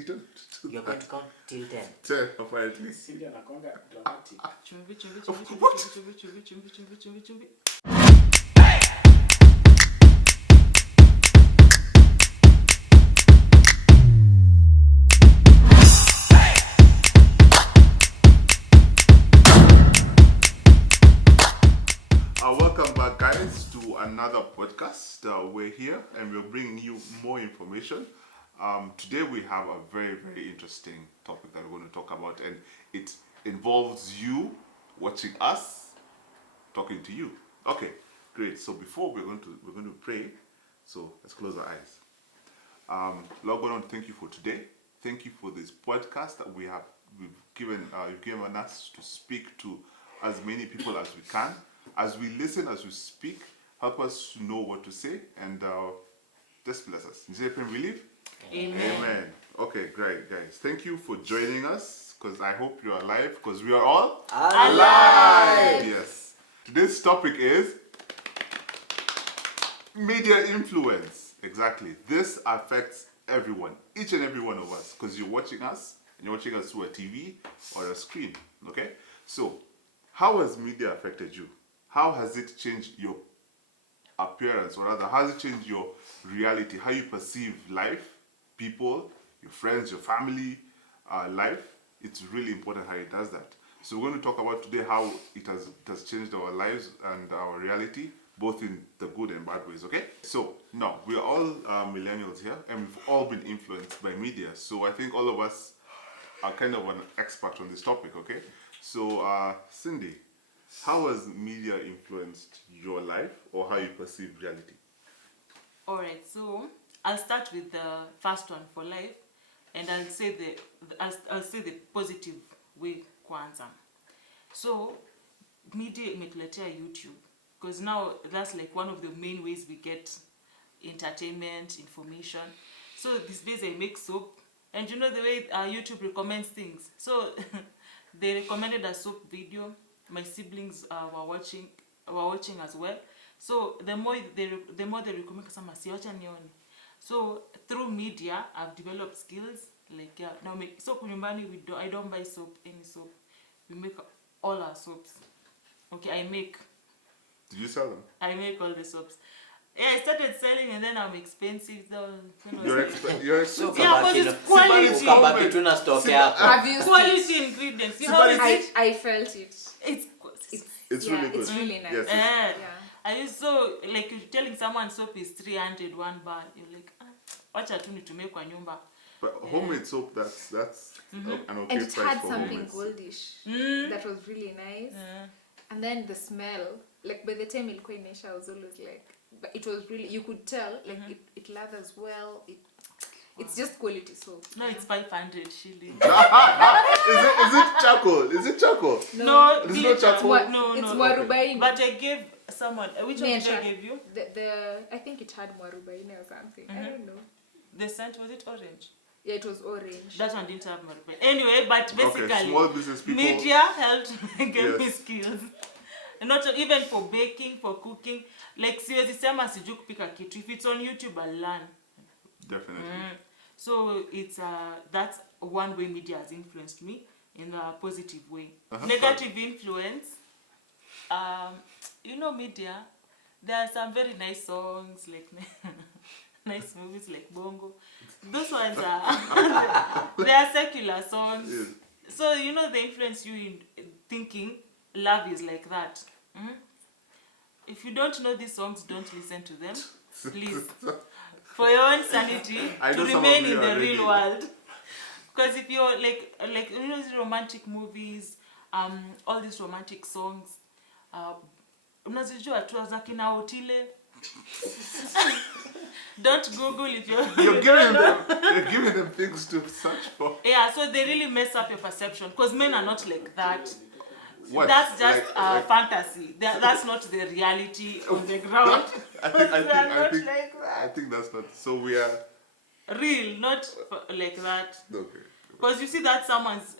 You're going to count till 10. 10, apparently. Cindy anakonga dramatic. Chumvi. Welcome back, guys, to another podcast. We're here and we're bringing you more information. Today we have a very, very interesting topic that we're going to talk about, and it involves you watching us, talking to you. Okay, great. So before we're going to pray. So let's close our eyes. Lord God, thank you for today. Thank you for this podcast that you've given us to speak to as many people as we can. As we listen, as we speak, help us to know what to say, and just bless us. In Jesus' name we live. Amen. Okay, great, guys. Thank you for joining us, because I hope you're alive, because we are all alive. Yes. Today's topic is media influence. Exactly. This affects everyone, each and every one of us, because you're watching us, and you're watching us through a TV or a screen. Okay? So, how has media affected you? How has it changed your appearance, or rather, how has it changed your reality, how you perceive life, people, your friends, your family, life? It's really important how it does that. So we're going to talk about today how it has changed our lives and our reality, both in the good and bad ways, okay? So, now, we're all millennials here, and we've all been influenced by media. So I think all of us are kind of an expert on this topic, okay? So, Cindy, how has media influenced your life, or how you perceive reality? Alright, so I'll start with the first one for life, and I'll say the positive way kwanza. So media imetuletea YouTube, because now that's like one of the main ways we get entertainment, information. So these days I make soap, and you know the way YouTube recommends things. So they recommended a soap video. My siblings were watching as well. So the more they recommend kasama siacha nione. So through media I've developed skills like now make soap nyumbani. I don't buy soap, any soap. We make all our soaps. Okay, I make. Did you sell them? I make all the soaps. Yeah, I started selling, and then I'm expensive though. You're expensive. Yeah, but it's quality. Have you quality ingredients? You know, I felt it. It's really good. It's really nice. Yes, yeah. I used so like you're telling someone soap is 300 one bar. You're like, wacha tu nitumie kwa nyumba. But homemade soap, that's an okay and it price had for something homemade. goldish that was really nice. And then the smell, like by the time ilikuwa inaisha, I was always like, but it was really, you could tell, like it lathers well. It's just quality soap. No, it's 500 shilling. Is it charcoal? Is it charcoal? No, it's not charcoal. No, it's no. mwarubaini. But I gave someone. Which one did I give you? I think it had mwarubaini or something. I don't know. The scent, was it orange? Yeah, it was orange. That one didn't have mwarubaini. Anyway, but basically, okay, small business people. Media helped give me skills. Not even for baking, for cooking. Like siwezi sema sijui kupika kitu. If it's on YouTube, I'll learn. Definitely. So it's that's one way media has influenced me in a positive way. Negative influence, you know, media, there are some very nice songs, like nice movies like Bongo. Those ones are they are secular songs. Yes. So you know they influence you in thinking love is like that. If you don't know these songs, don't listen to them, please. For your own sanity, to remain in the real world. Because if you're like you know, these romantic movies, all these romantic songs, unazijua tu za kina Otile. Don't Google if you're giving them things to search for. Yeah, so they really mess up your perception, because men are not like that. What? That's just like fantasy. That's not the reality on the ground. I think that's not. So we are real, not like that. Okay. Because you see that someone's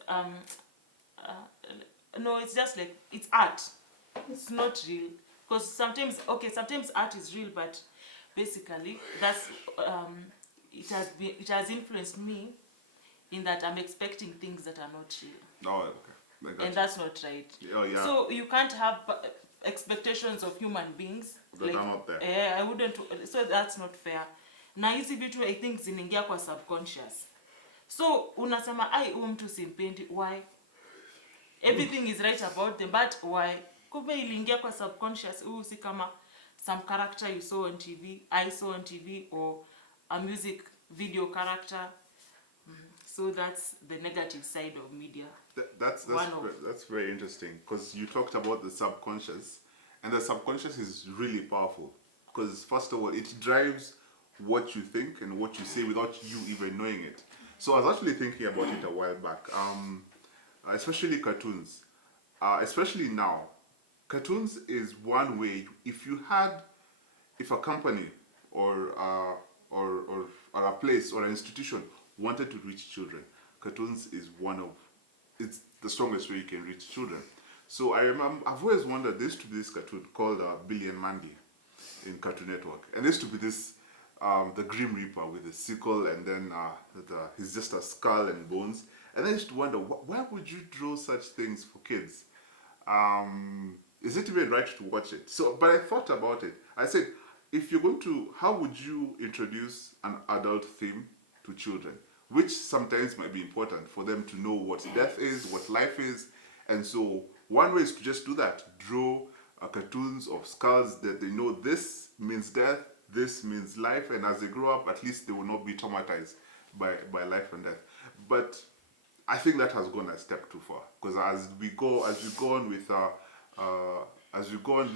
no, it's just like it's art. It's not real. Because sometimes art is real, but basically that's it has influenced me in that I'm expecting things that are not real. Oh, okay. And that's not right. Oh, yeah. So you can't have expectations of human beings That are not there. I wouldn't. So that's not fair. Na hizi vitu I think zinaingia kwa subconscious. So unasema ai huyu mtu simpendi. Why? Everything is right about them, but why? Kumbe iliingia kwa subconscious. Huyu si kama some character you saw on TV, I saw on TV, or a music video character. So that's the negative side of media. That's very interesting, because you talked about the subconscious, and the subconscious is really powerful, because first of all it drives what you think and what you say without you even knowing it. So I was actually thinking about it a while back, especially cartoons, especially now. Cartoons is one way. If a company or a place or an institution wanted to reach children, cartoons is it's the strongest way you can reach children. So I've always wondered, there used to be this cartoon called Billy and Mandy in Cartoon Network, and there used to be this the Grim Reaper with a sickle, and then he's just a skull and bones. And I used to wonder, why would you draw such things for kids? Is it even right to watch it? So, but I thought about it. I said, if you're going to, how would you introduce an adult theme to children? Which sometimes might be important for them to know what death is, what life is. And so one way is to just do that. Draw cartoons of skulls that they know this means death, this means life, and as they grow up, at least they will not be traumatized by life and death. But I think that has gone a step too far, because as we go on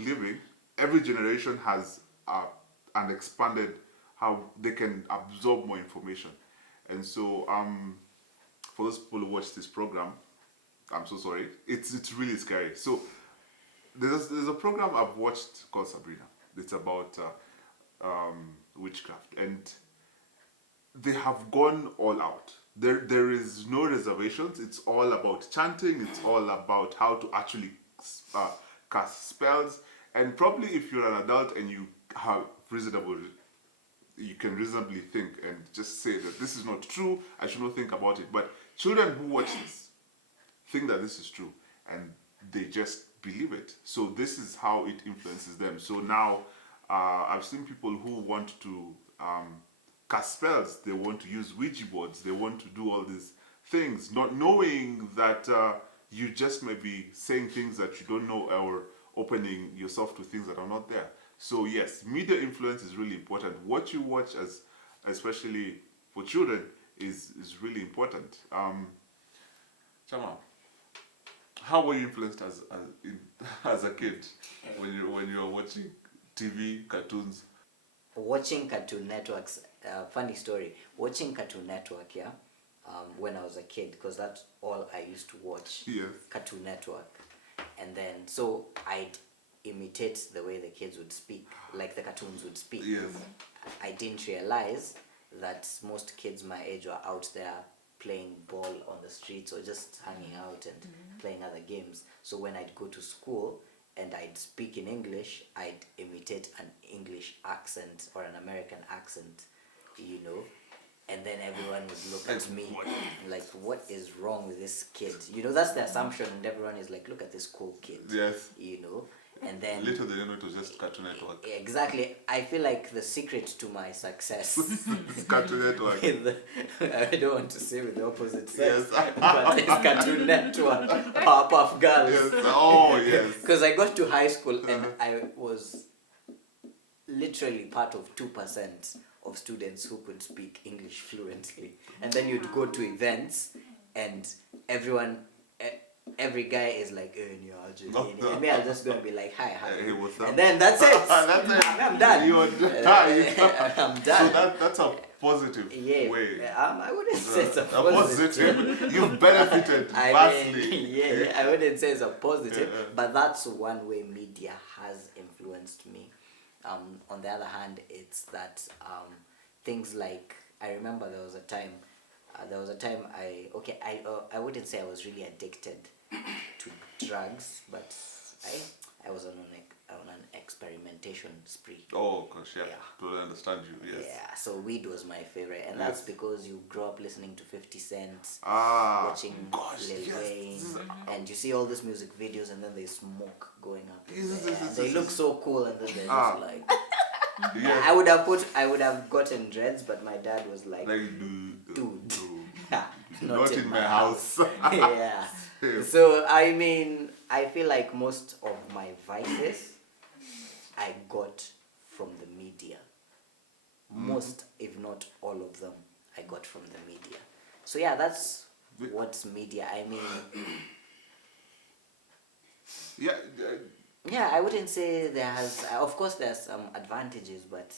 living, every generation has an expanded how they can absorb more information. And so for those people who watch this program, I'm so sorry, it's really scary. So there's a program I've watched called Sabrina. It's about witchcraft, and they have gone all out. There is no reservations. It's all about chanting. It's all about how to actually cast spells. And probably if you're an adult and you can reasonably think and just say that this is not true, I should not think about it. But children who watch this think that this is true, and they just believe it. So this is how it influences them. So now I've seen people who want to cast spells, they want to use Ouija boards, they want to do all these things, not knowing that you just may be saying things that you don't know, or opening yourself to things that are not there. So yes, media influence is really important. What you watch, especially for children, is really important. Chama, how were you influenced as a kid when you were watching TV, cartoons? Watching Cartoon Networks, funny story, watching Cartoon Network, when I was a kid, because that's all I used to watch, yes. Cartoon Network. And then, so I'd imitate the way the kids would speak, like the cartoons would speak. Yes. I didn't realize that most kids my age were out there playing ball on the streets or just hanging out and playing other games. So when I'd go to school and I'd speak in English, I'd imitate an English accent or an American accent, and then everyone would look at me like, what is wrong with this kid? That's the assumption, and everyone is like, look at this cool kid. Yes. And then little they didn't know it was just Cartoon Network. Exactly. I feel like the secret to my success Cartoon Network. I don't want to say with the opposite sex, Yes. but it's Cartoon Network, Powerpuff Girls. Yes. Oh yes. Because I got to high school and I was literally part of 2% of students who could speak English fluently. And then you'd go to events and every guy is like, and me, I'm just going to be like, hi. Hey, what's up? And then that's it. That's it. I'm done. You're done. I'm done. So that's a positive way. I wouldn't say it's a positive. You've benefited vastly. I wouldn't say it's a positive, but that's one way media has influenced me. On the other hand, it's that things like, I remember there was a time I wouldn't say I was really addicted to drugs, but I was on on an experimentation spree. Oh gosh, yeah. Yeah. To understand you, yes. Yeah, so weed was my favorite, and Yes. that's because you grow up listening to 50 Cent, Ah, watching gosh, Lil yes. Wayne, and you see all these music videos, and then there's smoke going up. in Yes, there, yes, and yes, they yes, look yes. so cool, and then they're Ah. just like. Yeah. I would have gotten dreads, but my dad was like, Like, Dude. do. Not in my house. yeah. Yeah. So I mean, I feel like most of my vices I got from the media. Most, if not all of them, I got from the media. So yeah, that's what's media. I mean, Yeah, yeah, I wouldn't say there has. Of course, there's some advantages, but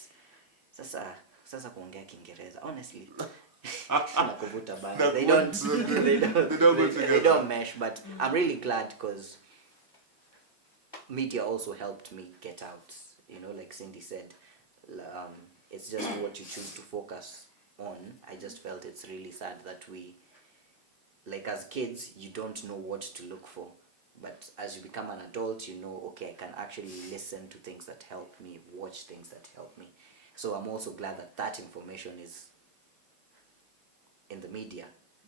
sasa kuongea Kiingereza, honestly. Nakuvuta bana. They don't. They don't. They don't go They together. don't mesh. But I'm really glad because media also helped me get out. You know, like Cindy said, it's just what you choose to focus on. I just felt it's really sad that we, like as kids, you don't know what to look for. But as you become an adult, you know, okay, I can actually listen to things that help me, watch things that help me. So I'm also glad that that information is in the media.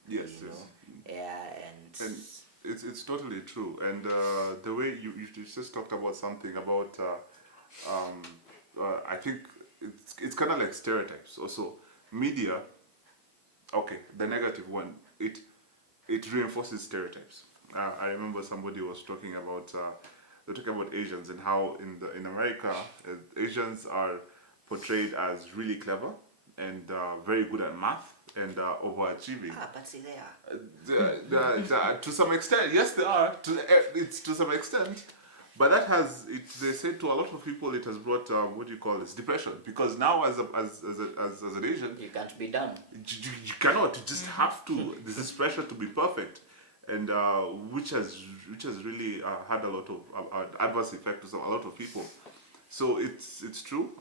yes, you yes. know? Yeah, And it's totally true. And the way you just talked about something about, I think it's kind of like stereotypes. Also, media. Okay, the negative one. It reinforces stereotypes. I remember somebody was talking about they're talking about Asians and how in America Asians are portrayed as really clever and very good at math and overachieving. but see there. To some extent, yes, they are. It's to some extent, but that has it. They say to a lot of people, it has brought what do you call this, depression. Because now, as an Asian, You can't be done. you cannot. You just have to. There's this pressure to be perfect, and which has really had a lot of adverse effect to a lot of people. So it's true.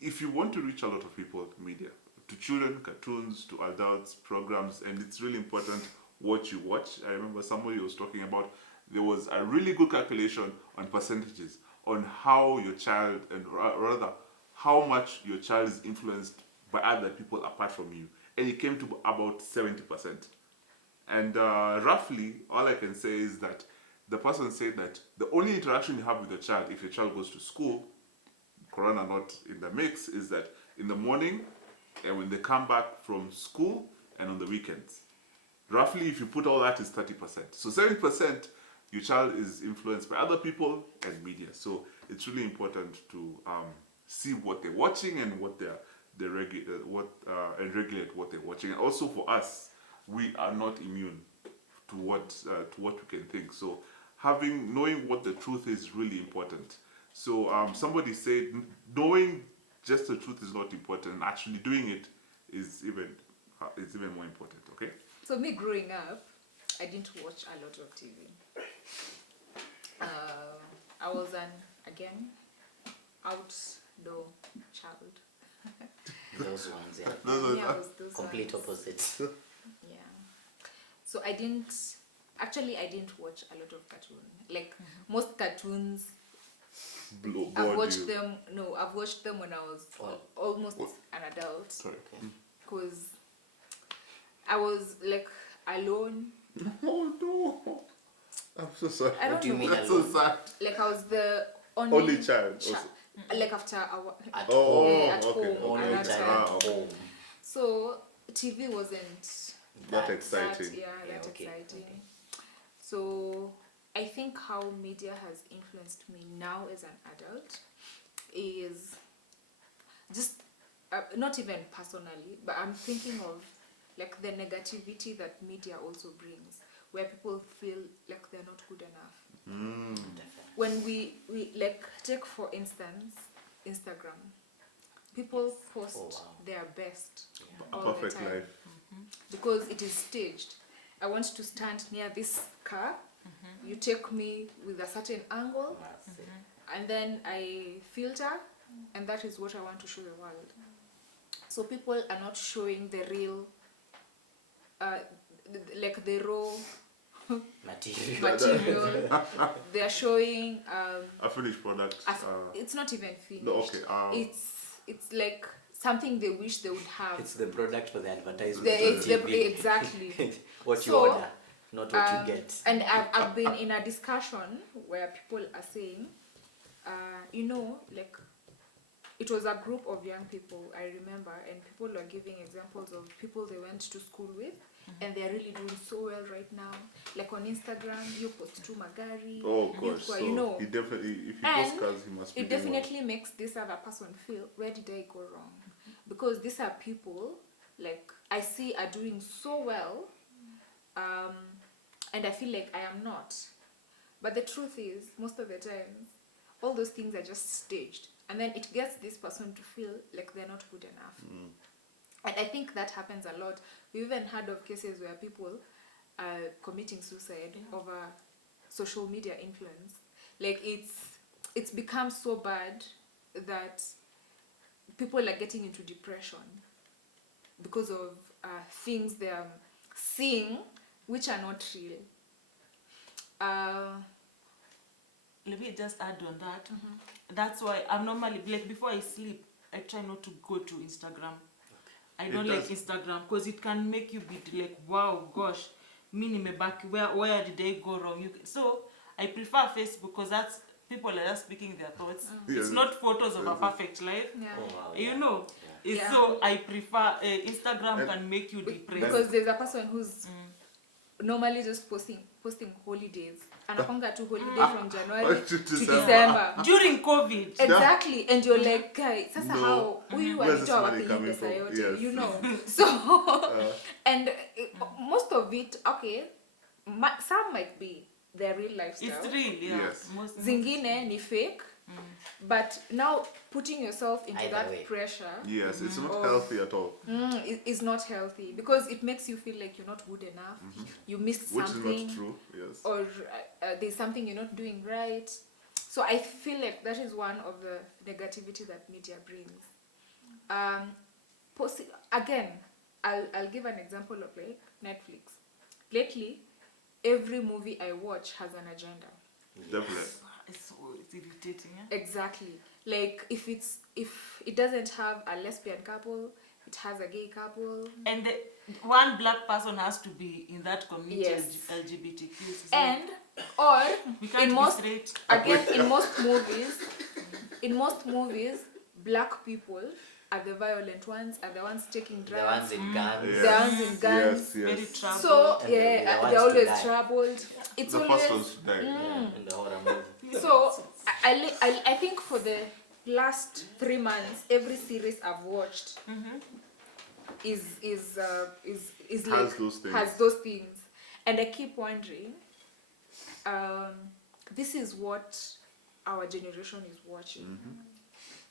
If you want to reach a lot of people, media, to children, cartoons, to adults, programs, and it's really important what you watch. I remember somebody was talking about there was a really good calculation on percentages on how your child, and rather how much your child is influenced by other people apart from you, and it came to about 70%. And roughly, all I can say is that the person said that the only interaction you have with your child, if your child goes to school, Corona not in the mix, is that in the morning and when they come back from school and on the weekends. Roughly, if you put all that, is 30%. So 70%, your child is influenced by other people and media. So it's really important to see what they're watching and what and regulate what they're watching. And also for us, we are not immune to what we can think. So knowing what the truth is really important. So somebody said knowing just the truth is not important. Actually doing it is even more important. Okay. So me growing up, I didn't watch a lot of TV. I was outdoor child. Those ones, yeah. Yeah, I was those Complete ones. opposites. Yeah. So I didn't watch a lot of cartoon. Like most cartoons, I've watched them. No, I've watched them when I was almost an adult. Sorry. Because I was like alone. Oh no! I'm so sorry. I don't What do you know. mean That's alone? so sad. Like I was the Only child. Also. Like after our At Oh, home. at okay. home. Only and at time home. at home. So TV wasn't Not That- exciting. that okay, exciting. okay. So I think how media has influenced me now as an adult is just not even personally, but I'm thinking of like the negativity that media also brings, where people feel like they're not good enough. Definitely. When we like take for instance Instagram, people post Oh, wow. their best A all the perfect time life. because it is staged. I want to stand near this car. You take me with a certain angle, That's it. and then I filter, and that is what I want to show the world. So people are not showing the real, like the raw material. They're showing A finished product. it's not even finished. No, okay. It's like something they wish they would have. It's the product for the advertisement. It's on TV. exactly. What you So, order, not what you get. And I've been in a discussion where people are saying, like, it was a group of young people, I remember, and people were giving examples of people they went to school with, and they're really doing so well right now. Like on Instagram, you post to Magari. Oh gosh, so, so he definitely, if he posts and cars, he must be it doing definitely makes this other person feel, where did I go wrong? Because these are people, like, I see are doing so well, and I feel like I am not. But the truth is, most of the time, all those things are just staged. And then it gets this person to feel like they're not good enough. And I think that happens a lot. We even heard of cases where people are committing suicide over social media influence. Like it's become so bad that people are getting into depression because of things they are seeing which are not real. Let me just add on that. That's why I'm normally, like, before I sleep, I try not to go to Instagram. I don't like Instagram because it can make you be like, wow, gosh, back. Where did I go wrong? So I prefer Facebook because that's people are just speaking their thoughts. It's not photos of a perfect life. Yeah. Oh, wow, You yeah. know. Yeah. So I prefer Instagram can make you depressed. Because there's a person who's normally just posting holidays. Anakonga to holiday from January to December. During COVID. Exactly. And you're like, guys, sasa No. how huyu Where's this alitoa money wapi hii coming pesa from? yote, Yes. you know. So and most of it, okay, some might be their real lifestyle. It's real, yeah. Yes. Zingine ni fake. But now putting yourself into Either that way. pressure Yes, it's not healthy at all. is not healthy because it makes you feel like you're not good enough. You missed Which something. is not true, yes. Or there's something you're not doing right. So I feel like that is one of the negativity that media brings. Again, I'll give an example of like Netflix. Lately, every movie I watch has an agenda. Definitely. It's irritating, yeah? Exactly. Like if it doesn't have a lesbian couple, it has a gay couple. And one black person has to be in that community. Yes. LGBTQ. And or we can't in most be straight. again in most movies, black people are the violent ones, are the ones taking The drugs, ones in guns. Yes. the ones in guns. Yes, Very yes. troubled. So And they're yeah, the they're ones to always die. troubled. It's The always first ones to die. Yeah, in the horror movie. so. I think for the last 3 months, every series I've watched is Has like those things. has those things, and I keep wondering. This is what our generation is watching.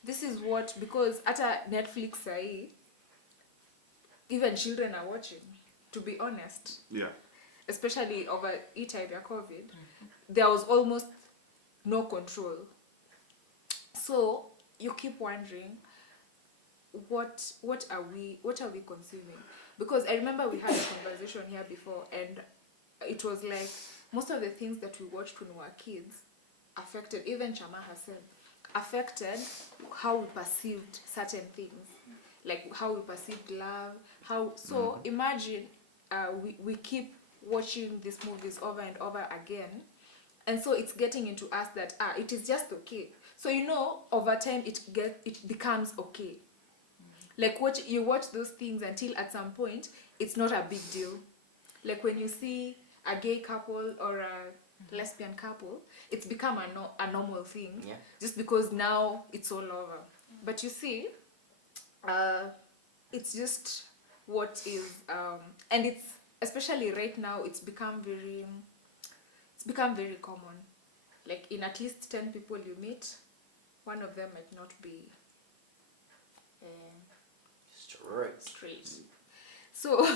This is what, because at a Netflix even children are watching, to be honest. Yeah. Especially over time of COVID, there was almost no control. So you keep wondering, what are we consuming? Because I remember we had a conversation here before, and it was like most of the things that we watched when we were kids affected, even Chama herself, affected how we perceived certain things, like how we perceived love. Imagine we keep watching these movies over and over again, and so it's getting into us that it is just okay. So over time it becomes okay. Like you watch those things until at some point it's not a big deal. Like when you see a gay couple or a lesbian couple, it's become a normal thing. Yeah. Just because now it's all over. But you see, it's just what is, and it's especially right now. It's become very common. Like in at least 10 people you meet, one of them might not be straight. So,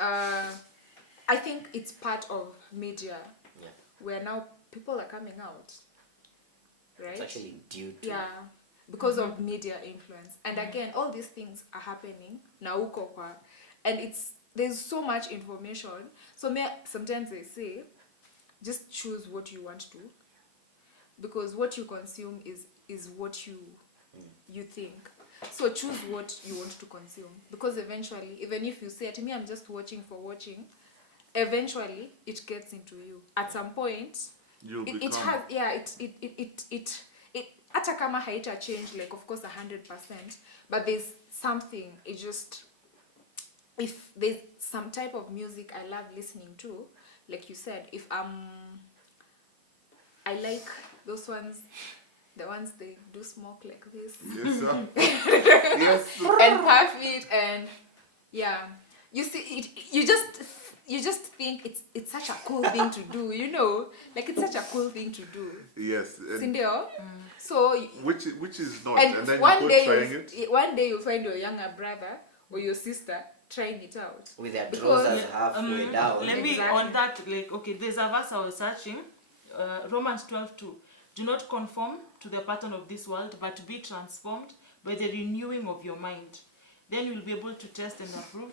I think it's part of media. Yeah. Where now people are coming out, right? It's actually due to because of media influence. And again, all these things are happening now, and there's so much information. So sometimes they say, just choose what you want to, because what you consume is what you think. So choose what you want to consume, because eventually, even if you say to me, I'm just watching for watching, eventually it gets into you. At some point, it has, yeah, it hata kama haita change, like of course 100%, but there's something, it just, if there's some type of music I love listening to, like you said, if I like those ones, the ones they do smoke like this. Yes, sir. Yes. And puff it, and yeah, you see it, you just think it's such a cool thing to do, you know, like it's such a cool thing to do. Yes. Sindio? So Which is not, and then one you go day trying it. one day you'll find your younger brother or your sister trying it out With their because- trousers halfway down. Let me Exactly. on that, like, okay, there's a verse I was searching, Romans 12:2. Do not conform to the pattern of this world, but be transformed by the renewing of your mind. Then you'll be able to test and approve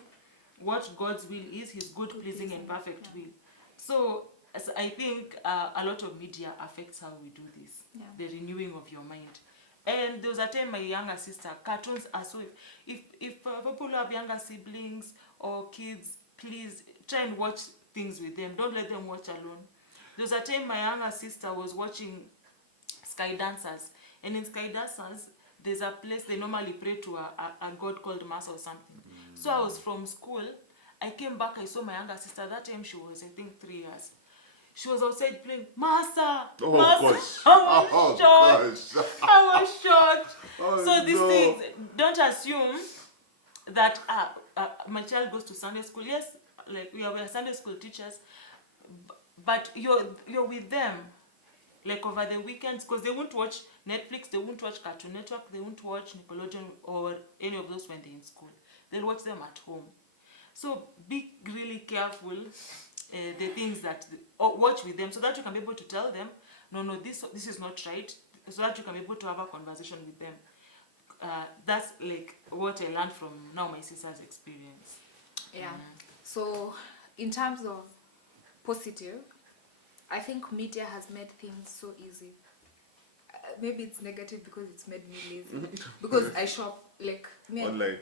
what God's will is, His good, pleasing, and perfect will. So I think a lot of media affects how we do this, the renewing of your mind. And there was a time my younger sister, cartoons are so, if people have younger siblings or kids, please try and watch things with them. Don't let them watch alone. There was a time my younger sister was watching Sky Dancers, and in Sky Dancers there's a place they normally pray to a god called Mass or something. So I was from school, I came back, I saw my younger sister. That time she was, I think, 3 years. She was outside playing Masa. Oh, Masa. gosh. I was shocked. Gosh. I was shocked. Oh, So these no. things, don't assume that my child goes to Sunday school. Yes, like we are Sunday school teachers, but you're with them, like over the weekends, because they won't watch Netflix, they won't watch Cartoon Network, they won't watch Nickelodeon or any of those when they're in school. They'll watch them at home. So be really careful the things that watch with them, so that you can be able to tell them, no, this is not right, so that you can be able to have a conversation with them. That's like what I learned from now my sister's experience. Yeah. So in terms of positive, I think media has made things so easy. Maybe it's negative because it's made me lazy. Because I shop like me. Online.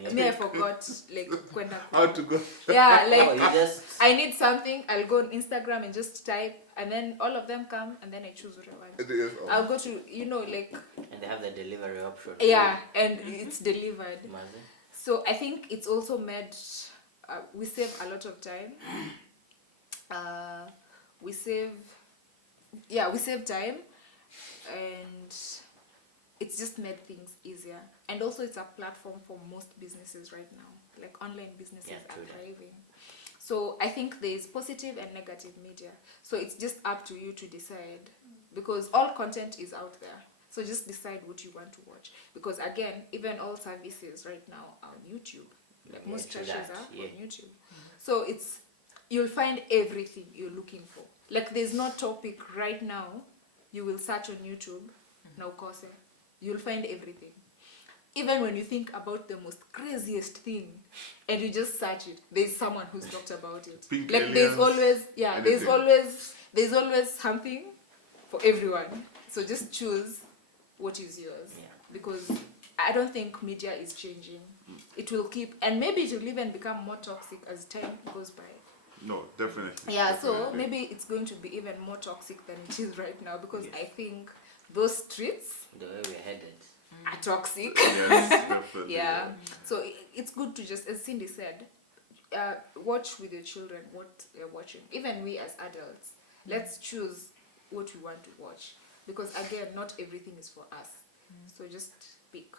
Yeah. Me, I forgot like kwenda How to go? yeah, like Oh, you just I need something, I'll go on Instagram and just type, and then all of them come, and then I choose what I want. Yes, I'll go to, you know, like, and they have the delivery option. yeah, and it's delivered. Imagine. So I think it's also made, we save a lot of time. We save time, and it's just made things easier. And also it's a platform for most businesses right now. Like online businesses are thriving. So I think there is positive and negative media. So it's just up to you to decide, because all content is out there. So just decide what you want to watch. Because again, even all services right now are on YouTube. Like most true churches that, are yeah. on YouTube. So you'll find everything you're looking for. Like there's no topic right now you will search on YouTube, now course, you'll find everything. Even when you think about the most craziest thing and you just search it, there's someone who's talked about it. Pink Like aliens, there's anything. there's always something for everyone. So just choose what is yours. Yeah. Because I don't think media is changing. It will keep, and maybe it will even become more toxic as time goes by. No, definitely. Yeah, so Definitely. maybe it's going to be even more toxic than it is right now, because I think those streets The way we're headed. are toxic. Yes, definitely. Yeah. So it's good to just, as Cindy said, watch with your children what they're watching. Even we as adults, let's choose what we want to watch, because again, not everything is for us. So just pick.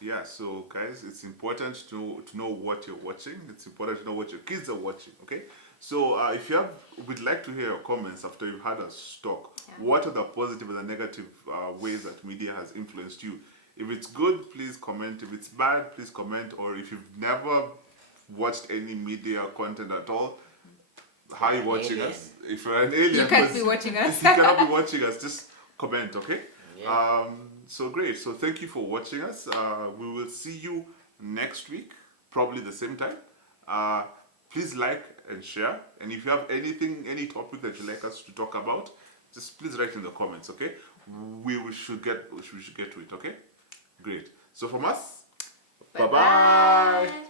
Yeah, so guys, it's important to know what you're watching. It's important to know what your kids are watching, okay? So if you would like to hear your comments after you've had us talk. Yeah. What are the positive and the negative ways that media has influenced you? If it's good, please comment. If it's bad, please comment. Or if you've never watched any media content at all, how are you watching alien. us? If you're an alien, You can't 'cause be watching us. if you cannot be watching us, just comment, okay? Yeah. So great. So thank you for watching us. We will see you next week, probably the same time. Please like and share. And if you have any topic that you'd like us to talk about, just please write in the comments, okay? We should get to it, okay? Great. So from us, bye-bye.